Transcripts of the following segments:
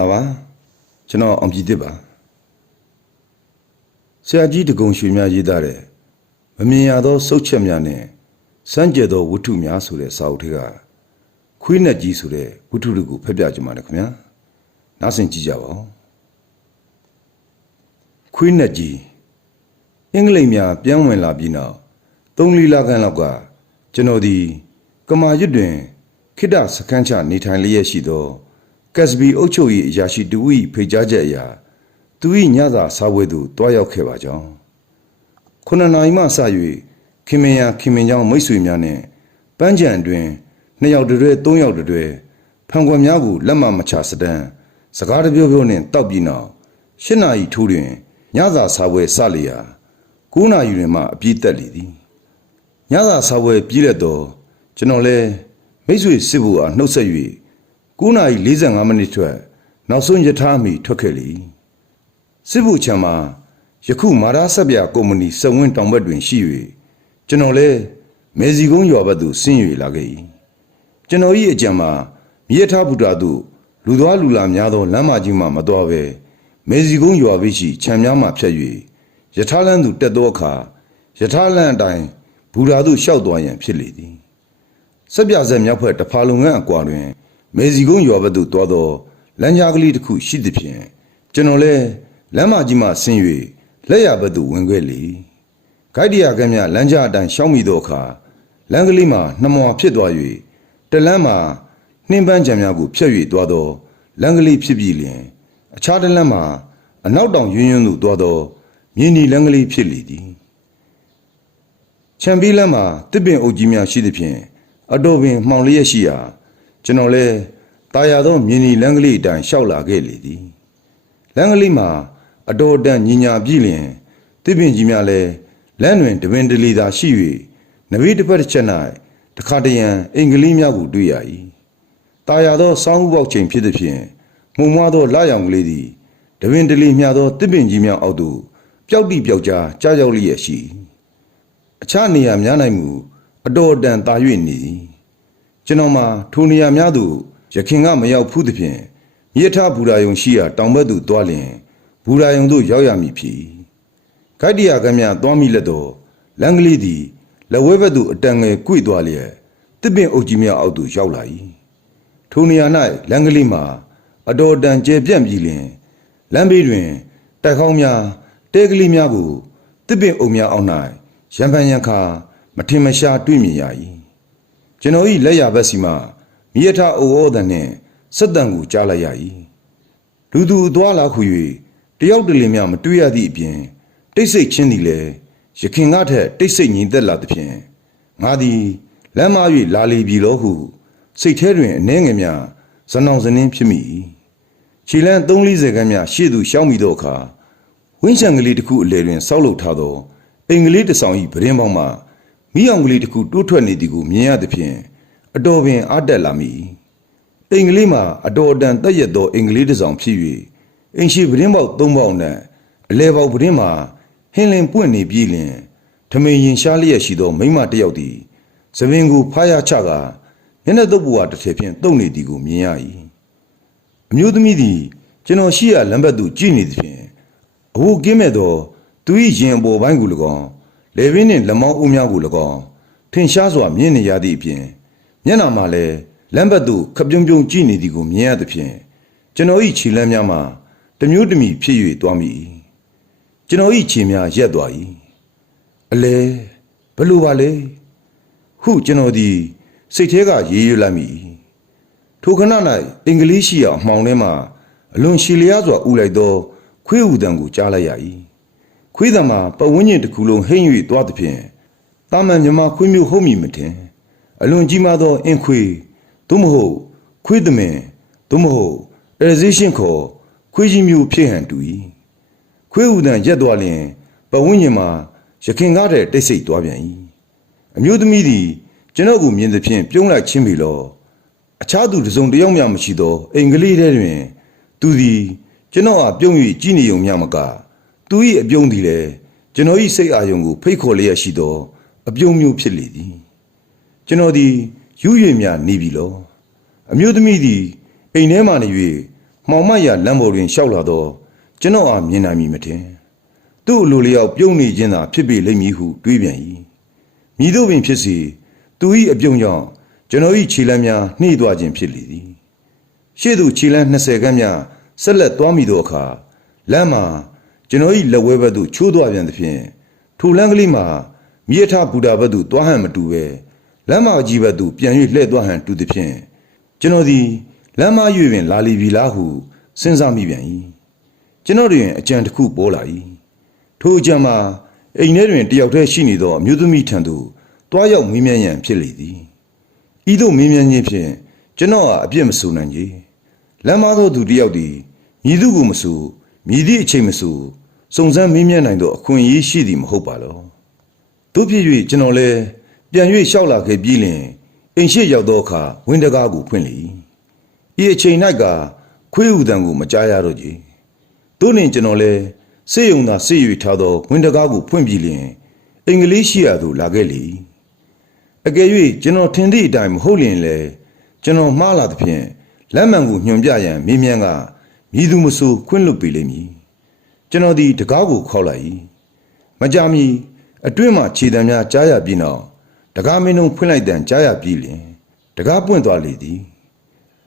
လာပါကျွန်တော်အောင်ပြည်တစ်ပါဆရာကြီးတကုံရွှေများရေးသားတဲ့မမြင်ရသောစုတ်ချက်များနဲ့စမ်းကြဲသောဝတ္ထုများဆိုတဲ့စာအုပ်ထဲကခွေးနဲ့ကြီးဆိုတဲ့ဝတ္ထုတွေကိုဖတ်ပြကြမှာလေခင်ဗျာနားဆင်ကြည့်ကြပါဦးခွေးနဲ့ကြီးအင်္ဂလိပ်များပြန်ဝင်လာပြီးနောက်သုံးလီလာခန့်လောက်ကကျွန်တော်ဒီကမာရွတ်တွင်ခိတ္တစခန်းချနေထိုင်လျက်ရှိသော ကက်စဘီအုပ်ချုပ်ရေးအရာရှိတူ၏ဖိတ်ကြားချက်အရာသူ၏ညစာစားပွဲသို့တွားရောက်ခဲ့ပါကြောင်းခုနှစ်နာရီမှစ၍ခင်မင်ယာခင်မင်ကြောင်းမိတ်ဆွေများနှင့်ပန်းကြံတွင်နှစ်ယောက်တည်းသုံးယောက်တည်းဖန်ခွက်များကိုလက်မမချစတန်းစကားတပြောပြောနှင့်တောက်ပြီးနောက်၈နာရီထိုးတွင်ညစာစားပွဲစလျာ9နာရီတွင်မှအပြည့်တက်လေသည်ညစာစားပွဲပြီးလက်တော့ကျွန်တော်လဲမိတ်ဆွေစစ်ဘူးအားနှုတ်ဆက်၍ 9နာရီ45မိနစ်ထွက်နောက်ဆုံးယထာမီထွက်ခဲ့လေစစ်ဘူးချံမှာယခုမာရာဆက်ပြကုမ္ပဏီစက်ဝင်းတောင်ဘက်တွင်ရှိ၍ကျွန်တော်လဲမေစီကုန်းရွာဘက်သို့ဆင်း၍လာခဲ့၏ကျွန်တော်၏အကြံမှာမြေထားဘူတာသို့လူသွားလူလာများသောလမ်းမကြီးမှမတော်ပဲမေစီကုန်းရွာဘေးရှိခြံများမှဖြတ်၍ယထာလန်းသို့တက်သောအခါယထာလန်းအတိုင်းဘူတာသို့ရှောက်သွားရန်ဖြစ်လေသည်စက်ပြဆက်မြောက်ဖက်တဖာလုံငန်းအကွာတွင် မေစီကုန်းရွာဘက်သို့တွားသောလမ်းကြားကလေးတစ်ခုရှိသဖြင့်ကျွန်တော်လဲလမ်းမကြီးမှဆင်း၍လက်ရဘက်သို့ဝင်ခဲ့လေဂိုက်တရာကမ်းမြလမ်းကြားအတိုင်းရှောင်းမိသောအခါလမ်းကလေးမှာနှမွာဖြစ်သွား၍တလမ်းမှာနှင်းပန်းကြံများကိုဖြတ်၍တွားသောလမ်းကလေးဖြစ်ပြီးလျင် အခြားတလမ်းမှာအနောက်တောင်ယွန်းယွန်းသို့တွားသောမြင်းဒီလမ်းကလေးဖြစ်လေသည်ချံပီးလမ်းမှာတစ်ပင်အုပ်ကြီးများရှိသဖြင့်အတော်ပင်မှောင်လျက်ရှိရာ ကျွန်တော်လဲတာယာသောမြင်းဒီလမ်းကလေးအတိုင်းရှောက်လာခဲ့လေသည်လမ်းကလေးမှာအတော်တန်ညင်ညာပြည့်လျင်တစ်ပင်ကြီးများလဲလမ်းတွင်တပင်တလီသာရှိ၍နဘေးတစ်ဖက်တစ်ချက်၌တခါတရံအင်္ဂလိပ်များကိုတွေ့ရ၏တာယာသောစောင်းဥပေါက်ချိန်ဖြစ်သဖြင့်မှုံမွားသောလာရောင်ကလေးသည်တပင်တလီမြသောတစ်ပင်ကြီးများအောက်သို့ပျောက်တိပျောက်ကြားကြားရောက်လျက်ရှိ၏အခြားနေရာများ၌မူအတော်အတန်သာ၍နေသည် ကျွန်တော်မှာထိုနေရာများသို့ရခင်ကမရောက်ဖူးသဖြင့်မြေထဘူရာယုံရှိရာတောင်ဘက်သို့တွားလျင်ဘူရာယုံသို့ရောက်ရမည်ဖြစ်ဂိုက်တရာကမ်းများတွားမိလက်တော့လန်ကလေးသည်လက်ဝဲဘက်သို့အတန်ငယ်ကွေ့သွားလျက်တစ်ပင်အုပ်ကြီးများအောက်သို့ရောက်လာ၏ထိုနေရာ၌လန်ကလေးမှာအတော်အတန်ကျဲပြန့်ပြီးလျင်လမ်းဘေးတွင်တိုက်ခေါင်းများတဲကလေးများကိုတစ်ပင်အုပ်များအောက်၌ရံပန်ရံခါမထင်မရှားတွေ့မြင်ရ၏ ကျွန်တော်၏လက်ရဘက်စီမှမြေထအိုဩသန်နှင့်စက်တံကိုကြားလိုက်ရ၏လူသူအသွားလာခု၍တယောက်တလင်များမတွေ့ရသည့်အပြင်တိတ်ဆိတ်ချင်းသည်လည်းရခင်ကထက်တိတ်ဆိတ်ငြိမ်သက်လာသဖြင့်ငါသည်လမ်းမ၍လာလီပြီလို့ဟု စိတ်ထဲတွင်အနှဲငယ်များဇနောင်စနင်းဖြစ်မိ၏ခြေလန်း340ခန်းများရှေ့သို့ရှောင်းမိသောအခါဝင်းချံကလေးတစ်ခုအလယ်တွင်ဆောက်လုပ်ထားသောအင်္ဂလိပ်တစ်ဆောင်၏ပရင်းပေါင်းမှ မိအောင်ကလေးတစ်ခုတိုးထွက်နေသည်ကိုမြင်ရသဖြင့်အတော်ပင်အားတက်လာမိအင်္ဂလိပ်မှာအတော်အတန်တက်ရက်သောအင်္ဂလိပ်တစ်ဆောင်ဖြစ်၍အင်ရှိပရင်းပေါက်၃ပေါက်နဲ့အလဲပေါက်ပရင်းမှာဟင်းလင်းပွင့်နေပြီးလင်ထမင်းရင်ရှားလျက်ရှိသောမိန်းမတစ်ယောက်သည်သပင်ကိုဖားရချကမျက်နှာတုပ်ပွားတစ်ထည်ဖြင့်တုပ်နေသည်ကိုမြင်ရ၏အမျိုးသမီးသည်ကျွန်တော်ရှိရာလမ်းဘက်သို့ကြည့်နေသည်ဖြင့်အဝတ်ကင်းမဲ့သောသူ၏ရင်အပေါ်ပိုင်းကို၎င်း လေပင်နှင့်လက်မောင်းအုပ်များကို၎င်းထင်ရှားစွာမြင်နေရသည့်အပြင်မျက်နှာမှာလည်းလမ်းဘက်သို့ခပ်ပြုံးပြုံးကြည့်နေသည်ကိုမြင်ရသဖြင့်ကျွန်တော်၏ခြေလမ်းများမှာတစ်မျိုးတစ်မီဖြစ်၍သွားမိ၏ကျွန်တော်၏ခြေများရက်သွား၏အလဲဘယ်လိုပါလဲဟုကျွန်တော်သည်စိတ်ထဲကရေးရွလိုက်မိ၏ထိုခဏ၌အင်္ဂလိပ်ရှိရာအမှောင်ထဲမှအလွန်ရှည်လျားစွာဥလိုက်သောခွေးဥတံကိုကြားလိုက်ရ၏ ခွေးသံမှာပတ်ဝန်းကျင်တစ်ခုလုံးဟိမ့်၍သွားသဖြင့်တာမန်မြမခွေးမျိုးဟုတ်မည်မထင်အလွန်ကြီးမားသောအင်ခွေးသို့မဟုတ်ခွေးသမင်သို့မဟုတ်အရဇေးရှင်းခေါ်ခွေးကြီးမျိုးဖြစ်ဟန်တူ၏ခွေးဥတံရက်သွားလျင်ပတ်ဝန်းကျင်မှာရခင်ကားတဲ့တိတ်ဆိတ်သွားပြန်၏အမျိုးသမီးသည်ကျွန်တော်ကိုမြင်သဖြင့်ပြုံးလိုက်ချင်းပြီလောအခြားသူတစ်စုံတစ်ယောက်မျှမရှိသောအင်္ဂလိပ်ထဲတွင် သူသည်ကျွန်တော်အားပြုံး၍ကြည်နေုံမျှမက သူ၏အပြုံးသည်လည်းကျွန်တော်၏စိတ်အာရုံကိုဖိတ်ခေါ်လျက်ရှိသောအပြုံးမျိုးဖြစ်လေသည်ကျွန်တော်သည်ယူ၍မြနေပြီလောအမျိုးသမီးသည်အိမ်ထဲမှနေ၍မှောင်မတ်ရလမ်းပေါ်တွင်ရှောက်လာတော့ကျွန်တော်အားမြင်နိုင်မည်မထင်သူ့အလိုလျောက်ပြုံးနေခြင်းသာဖြစ်ပေလိမ့်မည်ဟုတွေးပြန်၏မြည်တို့ပင်ဖြစ်စီသူ၏အပြုံကြောင့်ကျွန်တော်၏ခြေလမ်းများနှိမ့်သွားခြင်းဖြစ်လေသည်ရှေ့သို့ခြေလမ်း20ခန်းများဆက်လက်သွားမိသောအခါလမ်းမှာ ကျွန်တော်၏လက်ဝဲဘက်သို့ချိုးသွားပြန်သဖြင့်ထိုလမ်းကလေးမှာမြေထဘူတာဘက်သို့သွားဟန်မတူပဲလမ်းမကြီးဘက်သို့ပြန်၍လှည့်သွားဟန်တူသဖြင့်ကျွန်တော်သည်လမ်းမ၍ပင်လာလီပြီလားဟုစဉ်းစားမိပြန်၏ကျွန်တော်တွင်အကြံတစ်ခုပေါ်လာ၏ထိုအကြံမှာအိမ်ထဲတွင်တယောက်တည်းရှိနေသောအမျိုးသမီးထံသို့တွားရောက်မေးမြန်းရန်ဖြစ်လေသည်ဤသို့မေးမြန်းခြင်းဖြင့်ကျွန်တော်ဟာအပြစ်မဆိုနိုင်ကြလမ်းမသောသူတစ်ယောက်သည်မြည်သူကိုမဆို မြည်သည့်အချိန်မဆိုစုံစမ်းမေးမြန်းနိုင်သောအခွင့်အရေးရှိသည်မဟုတ်ပါလောတို့ဖြစ်၍ကျွန်တော်လည်းပြန်၍ရှောက်လာခဲ့ပြီးလင်အိမ်ရှိရောက်သောအခါဝင်းတကားကိုဖွင့်လေ၏ဤအချိန်၌ကခွေးဥတံကိုမကြားရတော့ကြတို့နှင့်ကျွန်တော်လည်းစေယုံသာစေ၍ထားသောဝင်းတကားကိုဖွင့်ပြီးလင်အင်္ဂလိပ်ရှိရာသို့လာခဲ့လေအကယ်၍ကျွန်တော်ထင်သည့်အတိုင်းမဟုတ်လျင်လေကျွန်တော်မှားလာသဖြင့်လက်မှန်ကိုညွှန်ပြရန်မေးမြန်းက မြည်သူမဆိုခွင့်လွတ်ပေးလိမ့်မည်ကျွန်တော်ဒီတကားကိုခေါက်လိုက်၏မကြမီအတွင်းမှခြေတံများကြားရပြီးနောက်တကားမင်းတို့ဖွင့်လိုက်တန်ကြားရပြီးလင်တကားပွင့်သွားလေသည်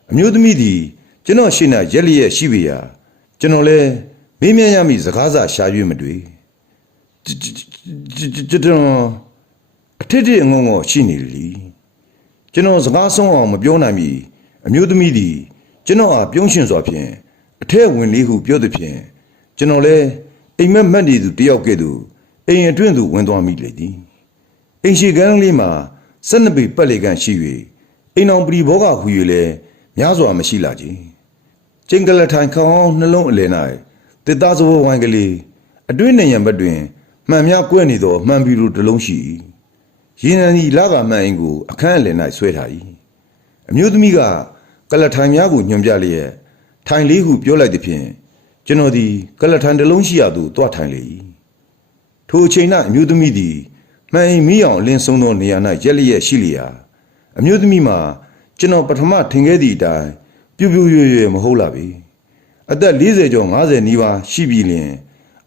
အမျိုးသမီးသည်ကျွန်တော်ရှေ့၌ရက်လျက်ရှိပေရာကျွန်တော်လည်းမေးမြန်းရမည့်စကားစာရှာ၍မတွေ့ကျွန်တော်အထစ်ထစ်အငုံငေါရှိနေလေကျွန်တော်စကားဆုံးအောင်မပြောနိုင်မီအမျိုးသမီးသည်ကျွန်တော်အားပြုံးရှင်စွာဖြင့် အထက်ဝင်လေးဟုပြောသည်ဖြင့်ကျွန်တော်လည်းအိမ်မက်မက်နေသူတယောက်ကဲ့သို့အိမ်အတွင်းသို့ဝင်သွားမိလေသည်အိမ်ရှိကန်းလေးမှာဆက်နှစ်ပေပတ်လေကန်ရှိ၍အိမ်အောင်ပရိဘောကဟူ၍လည်းများစွာမရှိလာကြ။ကျင်ကလထိုင်ခေါင်းနှလုံးအလယ်၌တစ်သားစဘောဝိုင်းကလေးအတွင်းနေရံဘက်တွင်မှန်များကွဲ့နေသောမှန်ပီလိုတစ်လုံးရှိ၏။ရင်းနှံဤလာကမှန်အင်ကိုအခန်းအလယ်၌ဆွဲထား၏။အမျိုးသမီးကကလထိုင်များကိုညွှန်ပြလျက် ထိုင်လေးဟုပြောလိုက်သည်ဖြင့်ကျွန်တော်သည်ကလထိုင်တစ်လုံးရှိရာသို့တွားထိုင်လေ၏။ထိုအချိန်၌အမျိုးသမီးသည်မှန်အိမ်မီးအောင်အလင်းဆုံးသောနေရာ၌ရက်လျက်ရှိလျာအမျိုးသမီးမှာကျွန်တော်ပထမထင်ခဲ့သည့်အတိုင်းပြူပြူရွရွမဟုတ်လာပြီအသက်40ကျော်50နီးပါးရှိပြီလင်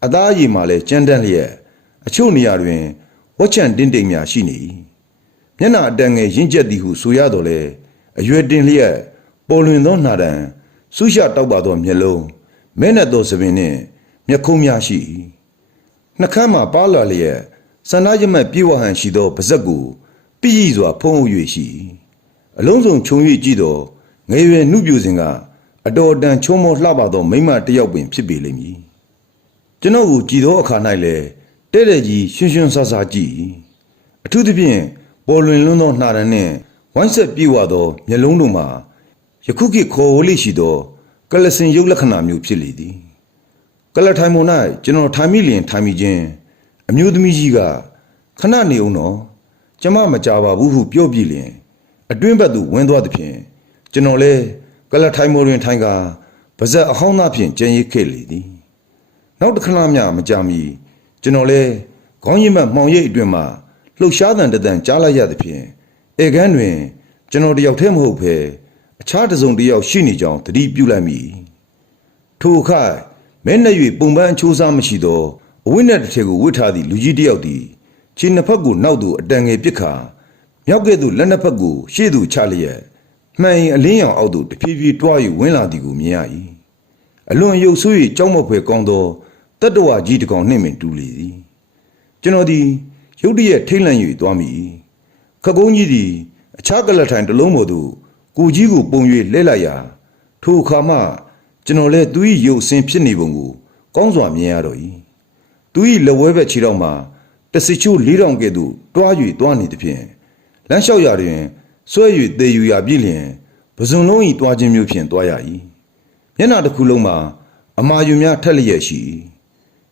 အသားအရည်မှလည်းကြမ်းတမ်းလျက်အချို့နေရာတွင်ဝက်ချန်တင်းတိမ်များရှိနေ၏မျက်နှာအတန်ငယ်ရင့်ကျက်သည်ဟုဆိုရတော့လေအရွယ်တင်လျက်ပေါ်လွင်သောနှာတံ ဆူရှတောက်ပါသောမျက်လုံးမဲနဲ့သောသပင်နှင့်မျက်ခုံးများရှိ၏နှကမ်းမှာပါလာလျက်ဆန္ဒရမတ်ပြေဝဟန်ရှိသောပါဇက်ကိုပြည့်ရစွာဖုံးအုပ်၍ရှိ၏အလုံးစုံခြုံ၍ကြည့်တော့ငယ်ရွယ်နှုပြူစဉ်ကအတော်တန်ချုံမောလှပသောမိမတစ်ယောက်ပင်ဖြစ်ပေလိမ့်မည်ကျွန်တော်ကိုကြည်သောအခါ၌လည်းတဲ့တဲ့ကြီးရွှင်ရွှင်ဆဆကြည့်အထူးသဖြင့်ပေါ်လွင်လွန်းသောနှာရံနှင့်ဝိုင်းဆက်ပြေဝသောမျက်လုံးတို့မှာ ယခုခေတ်ခေါ်ဝေးလိရှိသော ကလစင်ရုပ်လက္ခဏာမျိုးဖြစ်လေသည်ကလထိုင်ပေါ်၌ကျွန်တော်ထိုင်မိလျင်ထိုင်မိခြင်းအမျိုးသမီးကြီးကခဏနေအောင်တော့ကျမမကြပါဘူးဟုပြောပြလျင် အတွင်းဘက်သို့ဝင်သွားသည်ဖြင့်ကျွန်တော်လဲကလထိုင်မောတွင်ထိုင်ကာပါဇက်အဟောင်းသားဖြင့်ကြံရစ်ခဲ့လေသည်နောက်တစ်ခဏမျှမကြာမီကျွန်တော်လဲခေါင်းရည်မှမှောင်ရိပ်အတွင်မှလှုပ်ရှားတန်တန်ကြားလိုက်ရသည်ဖြင့်ဧကန်းတွင် ကျွန်တော်တယောက်တည်းမဟုတ်ဘဲ အခြားတစ်စုံတစ်ယောက်ရှိနေကြောင်းသတိပြုလိုက်မိထိုအခါမဲနဲ့၍ပုံပန်းအချိုးစားမရှိသောအဝိနဲ့တစ်ထည်ကိုဝတ်ထားသည့်လူကြီးတစ်ယောက်သည်ခြေနှစ်ဖက်ကိုနောက်သို့အတန်ငယ်ပစ်ခါမြောက်ကဲ့သို့လက်နှစ်ဖက်ကိုရှေ့သို့ချလျက်မှန်ရင်အလင်းရောင်အောက်သို့တဖြည်းဖြည်းတွား၍ဝင်လာသည်ကိုမြင်ရ၏အလွန်ရုပ်ဆိုး၍ကြောက်မက်ဖွယ်ကောင်းသောတတ္တဝါကြီးတစ်ကောင်နှင့်ပင်တူလေသည်ကျွန်တော်သည်ရုတ်တရက်ထိတ်လန့်၍သွားမိခကုံးကြီးသည်အခြားကလထိုင်တစ်လုံးပေါ်သို့ ကိုကြီးကိုပုံ၍လဲလိုက်ရာထိုအခါမှကျွန်တော်လည်းသူ၏ရုပ်အစင်ဖြစ်နေပုံကိုကောင်းစွာမြင်ရတော့၏သူ၏လက်ဝဲဘက်ခြေထောက်မှာတစီချိုးလေးတောင်ကဲ့သို့တွား၍တွားနေသည်ဖြင့်လမ်းလျှောက်ရာတွင်ဆွဲ၍သေယူရာပြည့်လျင်ပဇွန်လုံး၏တွားခြင်းမျိုးဖြင့်တွားရ၏မျက်နှာတစ်ခုလုံးမှာအမာယူများထက်လျက်ရှိ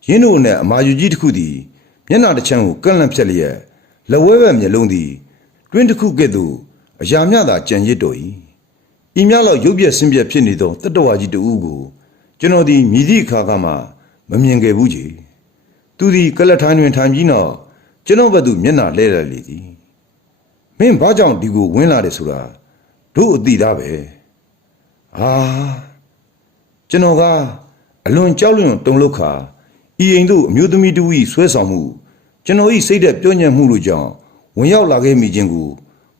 ရင်းတို့နဲ့အမာယူကြီးတစ်ခုသည်မျက်နှာတစ်ချမ်းကိုကန့်လန့်ဖြတ်လျက်လက်ဝဲဘက်မျက်လုံးသည်တွင်းတစ်ခုကဲ့သို့ အရာမျှသာကြံရစ်တော်၏ဤများလောက်ရုပ်ပြက်ဆင်းပြက်ဖြစ်နေသောတတ္တဝါကြီးတဦးကိုကျွန်တော်သည်မြည်သည့်အခါကမှမမြင်ခဲ့ဘူးကြီးသူသည်ကလထိုင်းတွင်ထိုင်ပြီးနောက်ကျွန်တော်ဘက်သို့မျက်နှာလဲလိုက်လေသည်မင်းဘာကြောင့်ဒီကိုဝင်လာတယ်ဆိုတာတို့အသိသားပဲအာကျွန်တော်ကအလွန်ကြောက်ရွံ့တုန်လှုပ်ခါဤအိမ်သို့အမျိုးသမီးတူ၏ဆွဲဆောင်မှုကျွန်တော်၏စိတ်သက်ပြောညံ့မှုတို့ကြောင့်ဝင်ရောက်လာခဲ့မိခြင်းကို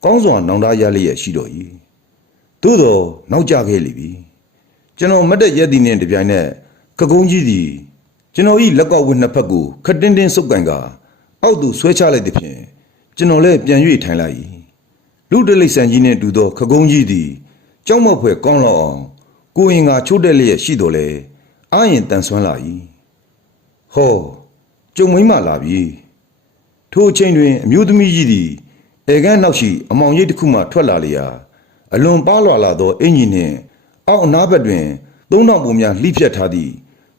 ကောင်းစွာနောင်တရလျက်ရှိတော်၏သို့သောနောက်ကျခဲ့လိမ့်ပြီကျွန်တော်မတ်တက်ရက်ဒီနှင့်တပြိုင်နက်ခကုံးကြီးသည်ကျွန်တော်၏လက်ကောက်ဝတ်နှစ်ဖက်ကိုခတ်တင်းတင်းစုပ်ကန်ကာအောက်သို့ဆွဲချလိုက်သည်ဖြင့်ကျွန်တော်လည်းပြန်၍ထိုင်လိုက်၏လူတလိษံကြီးနှင့်တူသောခကုံးကြီးသည်ကြောက်မောက်ဖွယ်ကောင်းလောက်အောင်ကိုရင်ကချိုးတက်လျက်ရှိတော်လဲအာရင်တန်ဆွမ်းလာ၏ဟောကျုံမိမ့်မလာပြီထိုအချိန်တွင်အမျိုးသမီးကြီးသည် အေကန်းနောက်ရှိအမောင်ရိပ်တစ်ခုမှထွက်လာလျာအလွန်ပါလွာလာသောအင်ကြီးနှင့်အောက်အနားဘက်တွင်သုံးတောင်ပုံများလှိဖြတ်ထားသည့်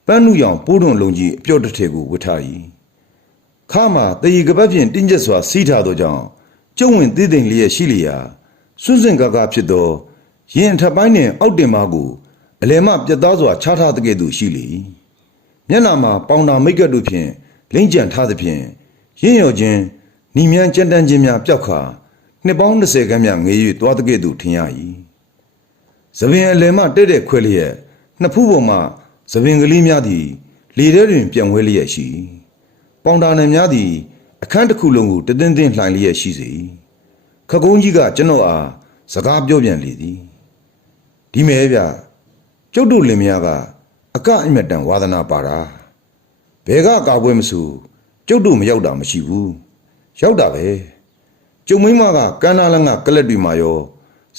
ပန်းနုရောင်ပိုးတွန်လုံးကြီးအပြော့တစ်ထည်ကိုဝတ်ထား၏ခါမှတရီကပတ်ဖြင့်တင်းကျပ်စွာစီးထားသောကြောင့်ကျုံဝင်သေးသိမ်လျက်ရှိလျာစွန့်စင်ကားကားဖြစ်သောရင်အထက်ပိုင်းနှင့်အောက်တင်မားကိုအလယ်မှပြတ်သားစွာခြားထားတဲ့ကဲ့သို့ရှိလေ၏မျက်နှာမှာပေါင်တာမိတ်ကပ်တို့ဖြင့်လိမ့်ကြံထားသဖြင့်ရင့်ရော်ခြင်း ညီမြန်းကြမ်းတမ်းခြင်းများပျောက်ခါနှစ်ပေါင်း20ခန်းများငေး၍သွားတဲ့ကဲ့သို့ထင်ရ၏သပင်အလယ်မှတဲ့တဲ့ခွဲလျက်နှစ်ဖူးပေါ်မှသပင်ကလေးများသည် လေထဲတွင်ပြန်ဝဲလျက်ရှိပေါင်တာနယ်များသည် အခန်းတစ်ခုလုံးကိုတသင်းသင်းလှိုင်လျက်ရှိစေခကုံးကြီးကကျွန်တော်အားစကားပြောပြန်လေသည်ဒီမဲဗျကျုပ်တို့လင်မယားကအကအမျက်တန်ဝါသနာပါတာဘယ်ကကာပွဲမဆိုကျုပ်တို့မရောက်တာမရှိဘူး ရောက်တာပဲကျုံမိမကကန်းနာလငါကလက်တွေမှာရော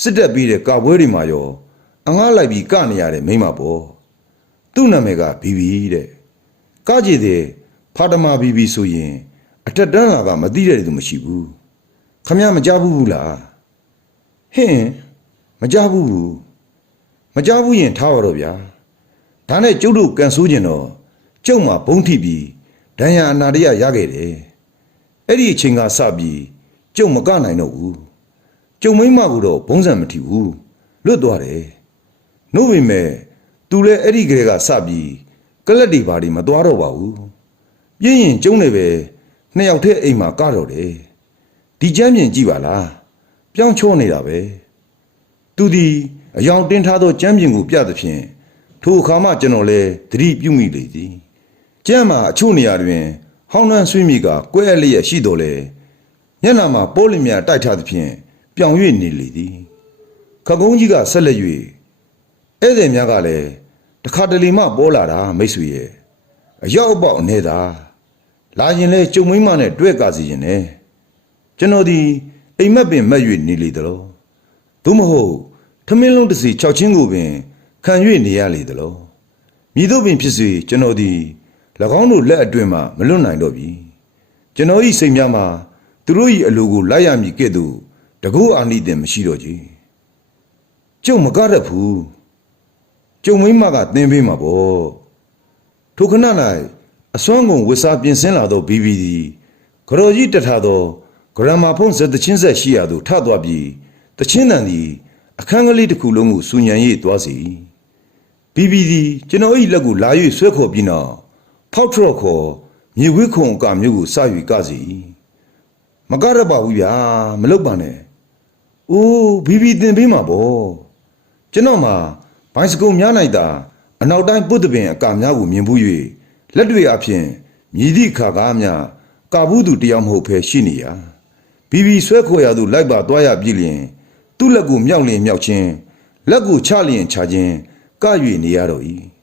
စစ်တက်ပြီးတဲ့ကာပွဲတွေမှာရောအငားလိုက်ပြီးကနေရတဲ့မိမပေါ့သူ့နာမည်ကဘီဘီတဲ့ကကြည်တဲ့ဖာတမာဘီဘီဆိုရင်အထက်တန်းလာကမသိတဲ့သူမရှိဘူးခမရမကြဘူးဘူးလားဟင်းမကြဘူးဘူးမကြဘူးရင်ထားပါတော့ဗျာဒါနဲ့ကျုပ်တို့ကန်ဆိုးကျင်တော့ကျုပ်မှာဘုံထိပြီးဒဏ်ရာအနာတရရခဲ့တယ် အဲ့ဒီအချိန်ကစပြီးကျုပ်မကနိုင်တော့ဘူးကျုံမိမကတော့ဘုံစံမထီဘူးလွတ်သွားတယ်နှုတ်ပေမဲ့သူလည်းအဲ့ဒီကလေးကစပြီးကလက်တွေဘာတွေမသွားတော့ပါဘူးပြင်းရင်ကျုံနေပဲနှစ်ယောက်တည်းအိမ်မှာကတော့တယ်ဒီချမ်းမြင်ကြည့်ပါလားပြောင်းချောနေတာပဲသူဒီအယောင်တင်းထားသောချမ်းမြင်ကိုပြသဖြင့်ထိုအခါမှကျွန်တော်လဲသတိပြုမိလေသည်ကျမ်းမှာအချို့နေရာတွင် ဟောင်းနှမ်းဆွေးမိကကွဲအပ်လျက်ရှိတော်လဲမျက်နှာမှာပိုးလင်မြတိုက်ထားသဖြင့်ပြောင်၍နေလေသည်ခကုံးကြီးကဆက်လက်၍ဧည့်သည်များကလည်းတခါတလေမှပေါ်လာတာမိတ်ဆွေရဲ့အရောက်အပေါက်အနေသာလာရင်လဲကျုံမိမနဲ့တွေ့ကစီရင်နဲ့ကျွန်တော်ဒီအိမ်မက်ပင်မက်၍နေလေသလိုသို့မဟုတ်ထမင်းလုံးတစ်စီ၆ချင်းကိုပင်ခံ၍နေရလေသလိုမြည်တို့ပင်ဖြစ်စေကျွန်တော်ဒီ၎ င်းတို့လက်အတွင်းမှမလွတ်နိုင်တော့ပြီကျွန်တော်ဤစိတ်များမှာသူတို့ဤအလိုကိုလိုက်ရမည်ကဲ့သို့တကူအာနိသင်မရှိတော့ကြီးကျုံမကားတတ်ဘူးကျုံမိမကသင်ပေးမှာပေါ့ထိုခဏ၌အစွမ်းကုန်ဝစ်စားပြင်ဆင်လာသောဘီဘီသည်ကရော်ကြီးတထသောဂရမာဖုန်းဇက်တချင်းဆက်ရှိရာသို့ထသွားပြီးတချင်းတန်သည်အခန်းကလေးတစ်ခုလုံးကိုစူညံ၍သွားစီဘီဘီသည်ကျွန်တော်၏လက်ကိုလာ၍ဆွဲခေါ်ပြီးနောက် ဖောက်ထရော့ခေါ်မြေဝိခုံအကမျိုးကိုစ၍ကစီမကရပါဘူးဗျာမလုပ်ပါနဲ့။အိုးဘီဘီတင်ပေးမှာပေါ့။ကျွန်တော်မှာဘိုင်စကုံများနိုင်တာအနောက်တိုင်းပုတ်တပင်အကာများကိုမြင်ဘူး၍လက်တွေအဖြစ်မြည်သည့်ခါကားများကာဘူးသူတယောက်မဟုတ်ဖဲရှိနေရ။ဘီဘီဆွဲခေါ်ရသူလိုက်ပါသွားရပြီလျင်သူ့လက်ကိုမြောက်လျင်မြောက်ချင်းလက်ကိုချလျင်ချခြင်းက၍နေရတော့၏။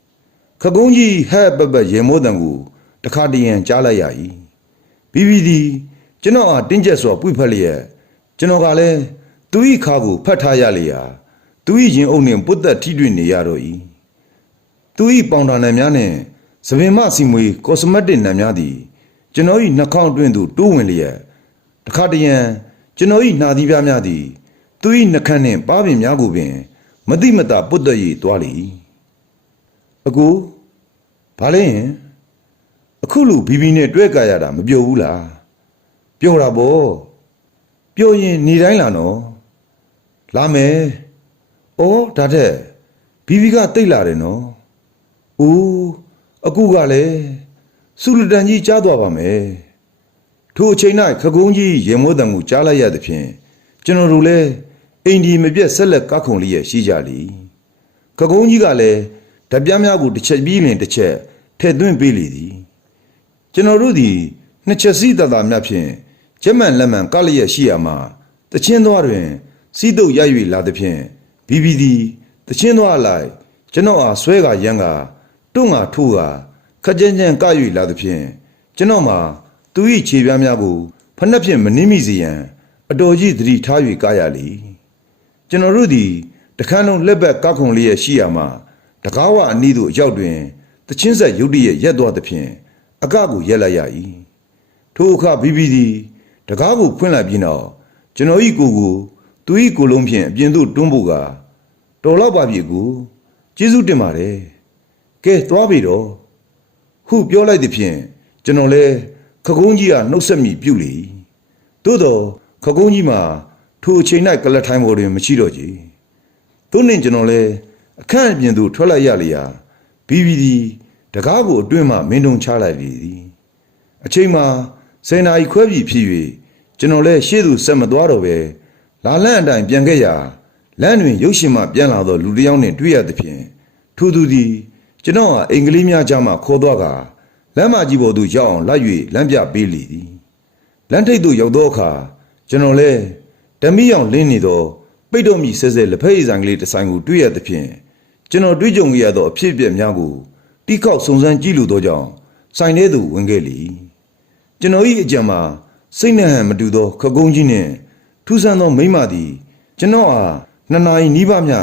ခကုံးကြီးဟဲ့ပပရေမိုးတံကိုတခါတရံကြားလိုက်ရ၏။ဘီဘီသည်ကျွန်တော်အားတင်းကျပ်စွာပွေဖက်လျက်ကျွန်တော်ကလည်းသူ၏ခါကိုဖတ်ထားရလျာသူ၏ရင်အုပ်နှင့်ပုတ်သက်ထိတွေ့နေရတော့၏သူ၏ပေါင်တာနယ်များနှင့်သပင်မစီမွေကော်စမက်တစ်နယ်များသည်ကျွန်တော်၏နှာခေါင်းအတွင်းသို့တိုးဝင်လျက်တခါတရံကျွန်တော်၏နှာသီးပြားများသည်သူ၏နှာခမ်းနှင့်ပါးပင်များကိုပင် မတိမတာပုတ်သက်၍သွားလေ၏ အကူဘာလဲရင်အခုလူဘီဘီနဲ့တွဲကြရတာမပြောဘူးလားပြောတာပေါ့ပြောရင်နေတိုင်းလာနော်လာမယ်ဩဒါတဲ့ဘီဘီကတိတ်လာတယ်နော်အိုးအခုကလည်းစုလတန်ကြီးကြားသွားပါမယ်ထိုအချိန်၌ခကုံးကြီးရေမိုးတံကိုကြားလိုက်ရသဖြင့်ကျွန်တော်တို့လည်းအိမ်ဒီမပြတ်ဆက်လက်ကခုံလေးရရှိကြလီခကုံးကြီးကလည်းတ ဓပြားများကိုတစ်ချက်ပြီးလင်တစ်ချက်ထည့်သွင်းပေးလေသည်ကျွန်တော်တို့သည်နှစ်ချက်စီးတသာမြတ်ဖြင့်ကျက်မှန်လက်မှန်ကလျက်ရှိရမှာတချင်းသွားတွင် စီးတုပ်ရ၍လာသည်ဖြင့်ဘီဘီသည်တချင်းသွားလိုက်ကျွန်တော်အားဆွဲကရမ်းကတွန့်ကထိုးကခက်ကြမ်းကြမ်းက၍လာသည်ဖြင့်ကျွန်တော်မှာသူ၏ခြေပြားများကိုဖနှက်ဖြင့်မနှိမ့်မိစေရန်အတော်ကြီးသတိထား၍ကားရလေကျွန်တော်တို့သည်တခန်းလုံးလက်ဘက်ကောက်ခုံလေးရရှိရမှာ တကားဝအနီးသို့အရောက်တွင်တချင်းဆက်ရုတ်တရက်ရက်သွားသည်ဖြင့်အကကိုရက်လိုက်ရ၏ထိုအခါဘီဘီသည်တကားကိုဖွင့်လိုက်ပြီးနောက်ကျွန်တော်၏ကိုယ်ကိုသူ၏ကိုယ်လုံးဖြင့်အပြင်သို့တွန်းဖို့ကတော်တော့ပါပြီကိုကျေးဇူးတင်ပါတယ်ကဲသွားပြီတော့ဟုပြောလိုက်သည်ဖြင့်ကျွန်တော်လဲခကုံးကြီးကနှုတ်ဆက်မိပြုလေ၏သို့တော့ခကုံးကြီးမှာထိုအချိန်၌ကလတ်ထိုင်းပေါ်တွင်မရှိတော့ကြသို့နှင့်ကျွန်တော်လဲ အခန့်အပြင်သို့ထွက်လိုက်ရလျာဘီဘီဒီတကားကိုအတွင်းမှမင်းတုံချလိုက်လေသည်အချိန်မှာစင်နာဤခွဲပြီဖြစ်၍ကျွန်တော်လဲရှေ့သို့ဆက်မသွားတော့ပဲလာလန့်အတိုင်းပြန်ခဲ့ရာလမ်းတွင်ရုပ်ရှင်မှပြန်လာသောလူတစ်ယောက်နှင့်တွေ့ရသဖြင့်ထိုသူသည်ကျွန်တော်ဟာအင်္ဂလိပ်များကြားမှခေါ်သွားကလမ်းမကြီးပေါ်သို့ရောက်အောင်လိုက်၍လမ်းပြပေးလေသည်လမ်းထိပ်သို့ရောက်သောအခါကျွန်တော်လဲဓမီအောင်လင်းနေသောပိတ်တော့မိဆဲဆဲလက်ဖက်ရည်ဆိုင်ကလေးတစ်ဆိုင်ကိုတွေ့ရသဖြင့် ကျွန်တော်တွေ့ကြုံခဲ့ရသောအဖြစ်အပျက်များကိုတိကောက်စုံစမ်းကြည့်လိုသောကြောင့်ဆိုင်ထဲသို့ဝင်ခဲ့လေကျွန်တော်၏အကြံမှာစိတ်နှံဟန်မတူသောခကုံးကြီးနှင့်ထူးဆန်းသောမိမသည်ကျွန်တော်အားနှစ်နာရီနီးပါးမျှ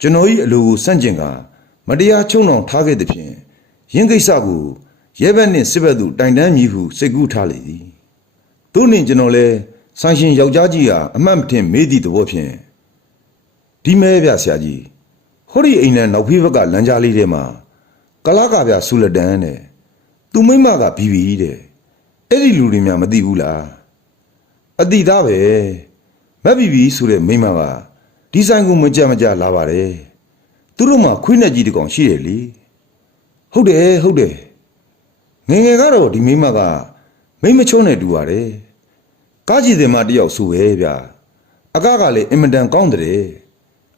ကျွန်တော်၏အလိုကိုစန့်ကျင်ကာမတရားချုံနှောင်ထားခဲ့သည်ဖြင့်ရင်းကိစ္စကိုရဲဘက်နှင့်စစ်ဘက်သို့တိုင်တန်းမည်ဟုစိတ်ကူးထားလေသည်သို့နှင့်ကျွန်တော်လည်းဆိုင်ရှင်ယောက်ျားကြီးဟာအမှတ်မထင်မေးသည့်သဘောဖြင့်ဒီမဲဗျဆရာကြီး ဟောဒီအိမ်နဲ့နောက်ဖေးဘက်ကလမ်းကြားလေးထဲမှာကလာကဗျဆူလက်တန်းတဲ့သူမိမကဘီဘီတဲ့အဲ့ဒီလူတွေများမသိဘူးလားအတိသားပဲမက်ဘီဘီဆိုတဲ့မိမကဒီဆိုင်ကိုမကြက်မကြလာပါတယ်သူတို့မှခွေးနဲ့ကြီးတကောင်ရှိတယ်လေဟုတ်တယ်ဟုတ်တယ်ငယ်ငယ်ကတော့ဒီမိမကမိမချုံးနဲ့တူပါတယ်ကားကြည့်တယ်မတယောက်ဆိုပဲဗျာအကကလည်းအင်မတန်ကောင်းတယ်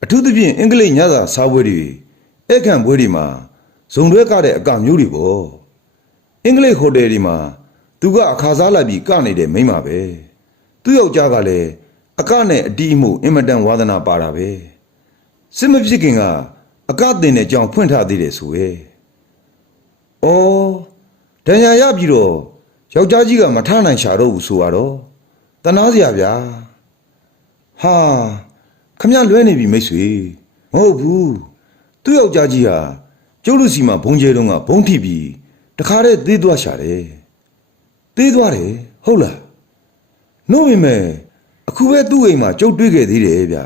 အထူးသဖြင့်အင်္ဂလိပ်ညစာစားပွဲတွေအခန့်ပွဲတွေမှာဇုံတွဲကတဲ့အကမျိုးတွေပေါ့အင်္ဂလိပ်ဟိုတယ်တွေမှာသူကအခါစားလိုက်ပြီးကနေတဲ့မိမပဲသူ့ယောက်ျားကလည်းအကနဲ့အတီးမှုအင်မတန်ဝါသနာပါတာပဲစစ်မဖြစ်ခင်ကအကတင်တဲ့ကြောင်ဖွင့်ထားသေးတယ်ဆိုရဲ့။အော်ဒဏ်ရာရပြီးတော့ယောက်ျားကြီးကမထနိုင်ရှာတော့ဘူးဆိုတော့တနာစရာဗျာ။ဟာ ခမရလွဲနေပြီမိတ်ဆွေမဟုတ်ဘူးသူ့ယောက်ျားကြီးဟာကျုပ်လူစီမှာဘုံကျဲတုံးကဘုံထိပြီးတခါတည်းသေးသွားရှာတယ်။သေးသွားတယ်ဟုတ်လား။နို့ပေမဲ့အခုပဲသူ့အိမ်မှာကျုပ်တွေ့ခဲ့သေးတယ်ဗျာ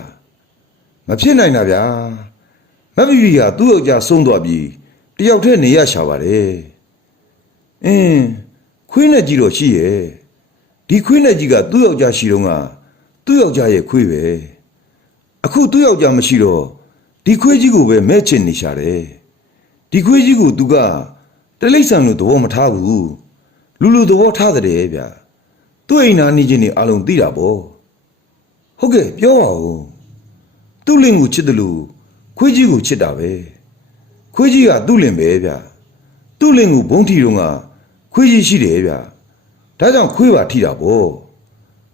မဖြစ်နိုင်တာဗျာမက်ဘီဘီကသူ့ယောက်ျားဆုံးသွားပြီးတယောက်တည်းနေရရှာပါတယ်အင်းခွေးနဲ့ကြီးတော့ရှိရဲ့ဒီခွေးနဲ့ကြီးကသူ့ယောက်ျားရှိတော့ကသူ့ယောက်ျားရဲ့ခွေးပဲ အခုသူ့ယောက်ျားမရှိတော့ဒီခွေးကြီးကိုပဲမဲ့ချင်နေရှာတယ်ဒီခွေးကြီးကိုသူကတလိမ့်ဆန်လို့သဘောမထားဘူးလူလူသဘောထားတဲ့ဗျာသူ့အိမ်နာနေချင်းနေအလုံးသိတာပေါ့ဟုတ်ကဲ့ပြောပါဦးသူ့လင်ကိုချစ်တယ်လို့ခွေးကြီးကိုချစ်တာပဲခွေးကြီးကသူ့လင်ပဲဗျသူ့လင်ကိုဘုံထီတော့ကခွေးကြီးရှိတယ်ဗျဒါကြောင့်ခွေးပါထိတာပေါ့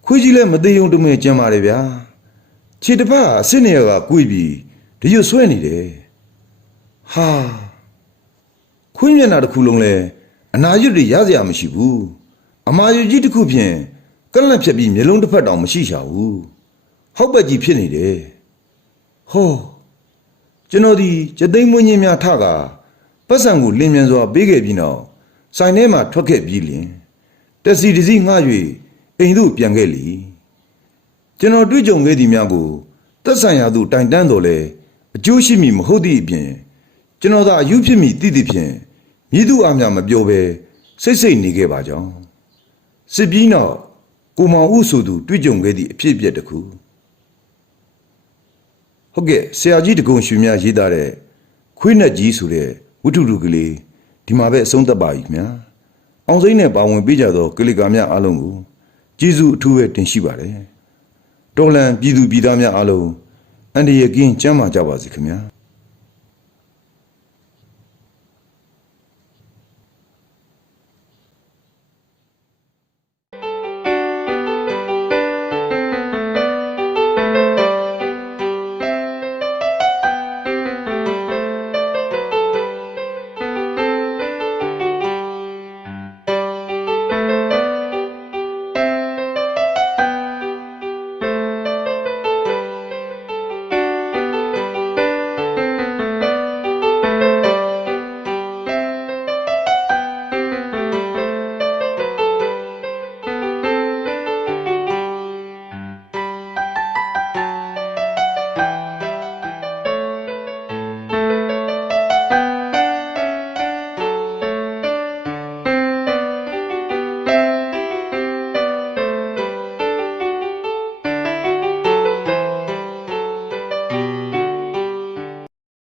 ခွေးကြီးလည်းမသေးုံတမဲကြမ်းပါတယ်ဗျာ ခြေတစ်ဖက်အစ်စ်နေရကကွေ့ပြီးဒီရွဆွဲနေတယ်ဟာခွေးမျက်နှာတစ်ခုလုံးလဲအနာရွတ်တွေရစရာမရှိဘူးအမာရွတ်ကြီးတစ်ခုဖြင့်ကလန့်ဖြတ်ပြီးမျက်လုံးတစ်ဖက်တောင်မရှိရှာဘူးဟောက်ပက်ကြီးဖြစ်နေတယ်ဟောကျွန်တော်ဒီကျသိမ်းမွင်းချင်းများထကပတ်စံကိုလင်းမြန်စွာပေးခဲ့ပြီးနောက်ဆိုင်ထဲမှာထွက်ခဲ့ပြီးလင်တက်စီတစည်းငှား၍အိမ်သို့ပြန်ခဲ့လေ ကျွန်တော်တွေ့ကြုံခဲ့သည်များကိုတက်ဆိုင်ရာသို့တိုင်တန်းတော်လဲအကျိုးရှိမည်မဟုတ်သည့်အပြင်ကျွန်တော်သာအယူဖြစ်မည်သိသည့်ဖြင့်မြည်သူအများမပြောဘဲစိတ်စိတ်နေခဲ့ပါကြောင်းစစ်ပြီးနောက်ကိုမောင်ဦးဆိုသူတွေ့ကြုံခဲ့သည့်အဖြစ်အပျက်တစ်ခုဟုတ်ကဲ့ဆရာကြီးတကုံရွှေမြရေးသားတဲ့ခွေးနဲ့ကြီးဆိုတဲ့ဝတ္ထုတူကလေးဒီမှာပဲအဆုံးသတ်ပါပြီခင်ဗျာအောင်စိမ့်နဲ့ပါဝင်ပေးကြသောကလီကာများအားလုံးကိုကျေးဇူးအထူးပဲတင်ရှိပါတယ် တော်လန်ပြည်သူပြည်သားများအားလုံးအန္တရာယ်ကင်းကျန်းမာကြပါစေခင်ဗျာ